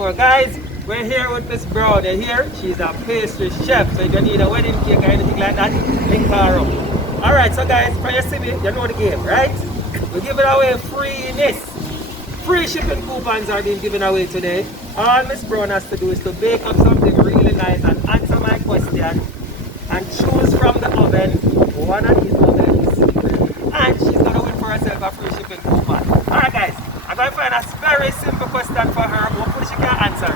more. Guys, we're here with Miss Brown. You're here? She's a pastry chef. So if you need a wedding cake or anything like that, link her up. Alright, so guys, for your city, you know the game, right? We're giving away freeness. Free shipping coupons are being given away today. All Miss Brown has to do is to bake up something really nice and answer my question and choose from the oven one of these ovens, and she's gonna win for herself a free shipping coupon. Alright guys, I'm gonna find a very simple question for her, hopefully she can answer.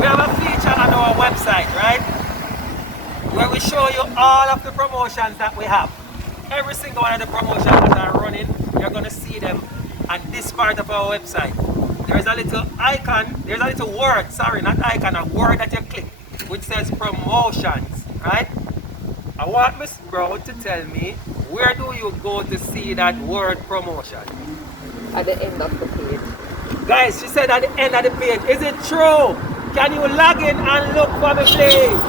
We have a feature on our website, right? Where we show you all of the promotions that we have. Every single one of the promotions that are running, you're gonna see them on this part of our website. There's a little icon, there's a little word, sorry, not icon, a word that you click, which says promotions, right? I want Miss Brown to tell me, where do you go to see that word promotion? At the end of the page. Guys, she said at the end of the page. Is it true? Can you log in and look for me, please?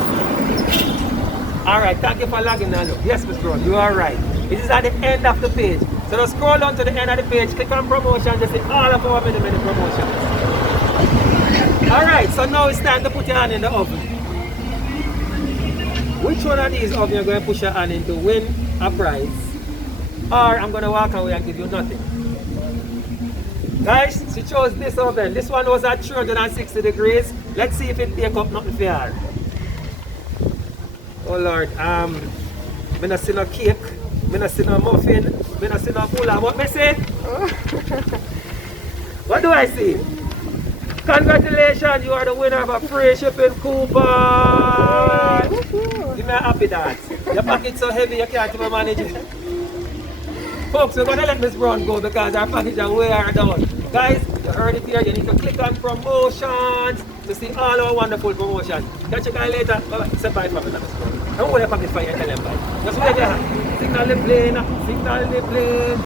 Alright, thank you for logging in and look. Yes, Miss Brown, you are right. It is at the end of the page. So just scroll down to the end of the page, click on promotions, just see all of our many promotions. Alright, so now it's time to put your hand in the oven. Which one of these ovens you're going to push your hand in to win a prize? Or I'm going to walk away and give you nothing. Guys, she chose this oven. This one was at 360 degrees. Let's see if it take up nothing for her. Oh Lord, I don't see no cake, I don't see no muffin, I don't see no cooler. What me say? What do I see? Congratulations, you are the winner of a free shipping coupon. Give me a happy dance. Your pocket's so heavy you can't even manage it. Folks, we're going to let Miss Brown go because our package are way down. Guys, you heard it here. You need to click on promotions to see all our wonderful promotions. Catch you guys later. Bye-bye. Say bye for me, Miss Brown. Don't hold your pocket for you and tell them bye. Just wave your hand. Signal the plane. Signal the plane.